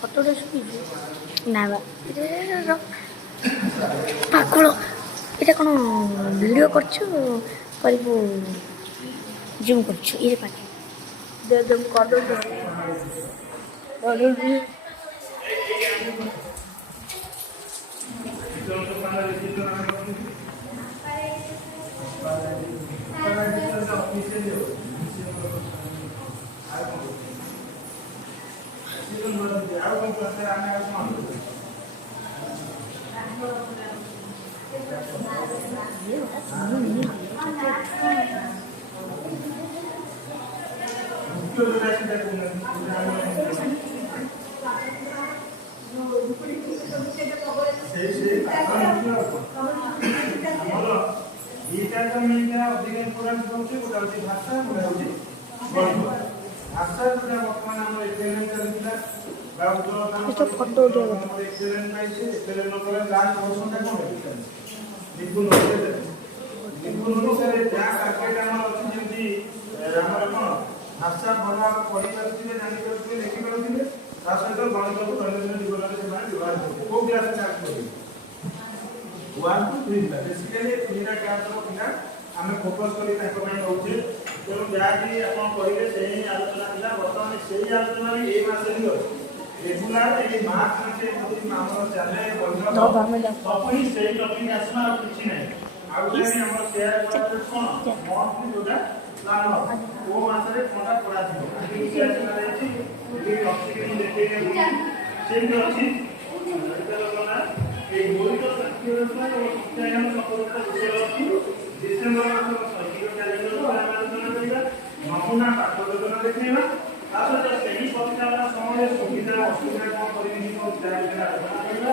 ଫଟୋଟା ଶୁଣିଛୁ ନା ବା ପାଗଳ ଏଇଟା କ'ଣ ଭିଡ଼ିଓ କରୁଛୁ କରିବୁ ଜୁମ୍ କରୁଛୁ ଇଏ ପାଖେ ଫଟୋ ଭାଷା ଭଲ ଭାବେ ପଢ଼ିପାରୁଥିବେ ଜାଣିପାରୁଥିବେ ଲେଖିପାରୁଥିବେ ତା ସହିତ ଗଣିତକୁ ଦୈନନ୍ଦିନ ଜୀବନରେ ସେମାନେ ବ୍ୟବହାର କରୁଥିବେ। କୋଉ କ୍ଲାସ ଷ୍ଟାର୍ଟ କରିବେ 1 to 3 କ୍ଲାସ ବେସିକାଲି 3ଟା କ୍ଲାସର ପିଲା ଆମେ ଫୋକସ୍ କରି ତାଙ୍କ ପାଇଁ ରହୁଛେ। ତେଣୁ ଯାହାକି ଆପଣ କହିଲେ ସେଇ ଆଲୋଚନା ଥିଲା ବର୍ତ୍ତମାନ ସେଇ ଆଲୋଚନା ବି ଏଇ ମାସରେ ହିଁ ଅଛି ରେଗୁଲାର ଏଇ ମାର୍ଚ୍ଚ ମାସରେ ଆମର ଚାଲେ ଟପିକ୍ ସେଇ ଟପିକ୍ ଆସିବା ଆଉ କିଛି ନାହିଁ। ଆଉ ଗୋଟେ ଆମର ସେୟାର କରାଯାଉଛି କ'ଣ ମନ୍ଥଲି ଯୋଉଟା ପ୍ଲାନ କୋଉ ମାସରେ କୋଉଟା ପଢ଼ାଯିବ ଏଠି ସେୟାର କରାଯାଇଛି ଏଠି ଟପିକ୍ ଦେଖେଇଲେ ସେଇଠି ଅଛି এই মৌলিক সাক্ষরতা এবং শিক্ষায়ন সম্পর্কিত বিষয় ଅଛି ডিসেম্বর মাসର ଶୈକ୍ଷିକ କ୍ୟାଲେଣ୍ଡର ଉପରେ ଆମେ ଆଲୋଚନା କରିବା ନମୁନା ପାଠ ଯୋଜନା ଦେଖେଇବା ତା ସହିତ ସେହି ପରିଚାଳନା ସମୟରେ ସୁବିଧା ଅସୁବିଧା କ'ଣ ପରିବେଶ ଆଲୋଚନା କରିବା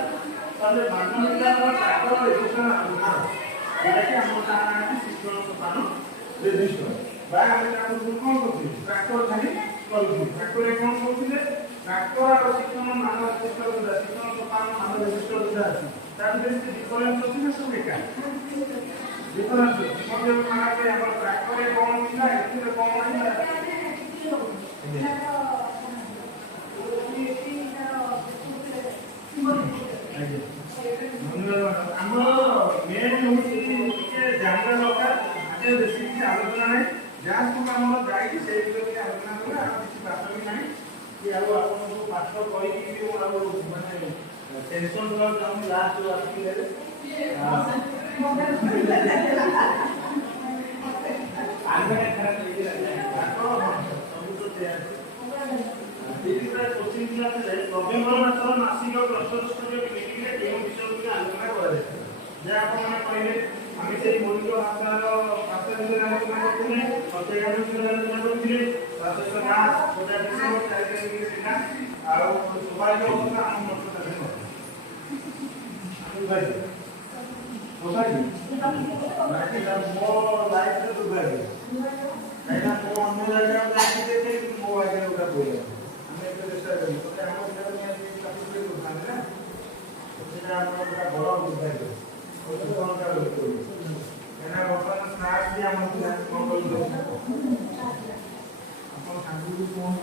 ତାହେଲେ ମାଧ୍ୟମିକର ଟ୍ରାକ୍ଟର ରେଜିଷ୍ଟ୍ରେସନ ଆଲୋଚନା ଯେଉଁଟାକି ଆମର ତାହା ହେଉଛି ଶିକ୍ଷଣ ସ୍ଥାନ ରେଜିଷ୍ଟ୍ର ବା ଆମେ ତାକୁ କ'ଣ କରୁଥିଲେ ଟ୍ରାକ୍ଟର ଖାଲି କରୁଥିଲେ ଟ୍ରାକ୍ଟରରେ କ'ଣ କରୁଥିଲେ ଟ୍ରାକ୍ଟର ଆଉ ଶିକ୍ଷଣ ନାମ ରେଜିଷ୍ଟର ଯୋଉଟା ଶିକ୍ଷଣ ସ୍ଥାନ ନାମ ରେଜିଷ୍ଟର ଯୋଉଟା ଅଛି ତା ଭିତରେ କିଛି ଡିଫରେନ୍ସ ଅଛି ନା ସବୁ ଏକା ଡିଫରେନ୍ସ ମଧ୍ୟ ମାନେ ଆମର ଟ୍ରାକ୍ଟରରେ କ'ଣ ଥିଲା ଏଥିରେ କ'ଣ ଥିଲା ଆମର ମେନ୍ ହେଉଛି ଟିକେ ଜାଣିବା ଦରକାର ଆଜି ବେଶୀ କିଛି ଆଲୋଚନା ନାହିଁ ଯାହା ସବୁ ଆମର ଯାଇଛି ସେଇ ବିଷୟରେ ଆଲୋଚନା କଲେ ଆଉ କିଛି ବାଟ ବି ନାହିଁ କି ଆଉ ଆପଣଙ୍କୁ ପାଠ କହିକି ଆଉ ମାନେ ଟେନସନ୍ ଦେବାକୁ ଚାହୁଁନି ଲାଷ୍ଟ ଆସିଥିଲେ ନଭେମ୍ବର ମାସର ମାସିକ ପ୍ରଶ୍ନୋତ୍ତର ମିଟିଂରେ ଯେଉଁ ବିଷୟଗୁଡ଼ିକ ଆଲୋଚନା କରାଯାଇଥିଲା ଯାହା ଆପଣମାନେ କହିଲେ ଆମେ ସେଇ ମୌଳିକ ଭାଷାର ଭାଷା ବିଷୟରେ ଆଲୋଚନା କରୁଥିଲେ ପ୍ରତ୍ୟେକ ବିଷୟରେ ଆଲୋଚନା କରୁଥିଲେ ତା ସହିତ ଗାଁ ଗୋଟା ବିଷୟ 4 ତାରିଖରେ ଥିଲା ଆଉ ସ୍ୱାଭାବିକ ଅବସ୍ଥା ଆମ ମତ ଚାଲିବ ମୋ ଲାଇଫରେ ଦୁର୍ଭାଗ୍ୟ କାହିଁକିନା ମୋ ଅନ୍ୟ ଜାଗାରେ ଯାଇଥିଲେ ମୋ ଆଗରେ ଗୋଟେ ପଡ଼ିବ ଆମେ ଏତେ ଚେଷ୍ଟା କରିବୁ ଆମ ନିହାତି କରିଥାନ୍ତି ନା ସେଟା ଆମର ଗୋଟେ ବଡ଼ ଦୁର୍ଭାଗ୍ୟ କ'ଣ କାହିଁକିନା ବର୍ତ୍ତମାନ ସ୍ନାକ୍ସ ବି ଆମର ଥିଲା କ'ଣ କରିବୁ ଆପଣ ସାଙ୍ଗକୁ କ'ଣ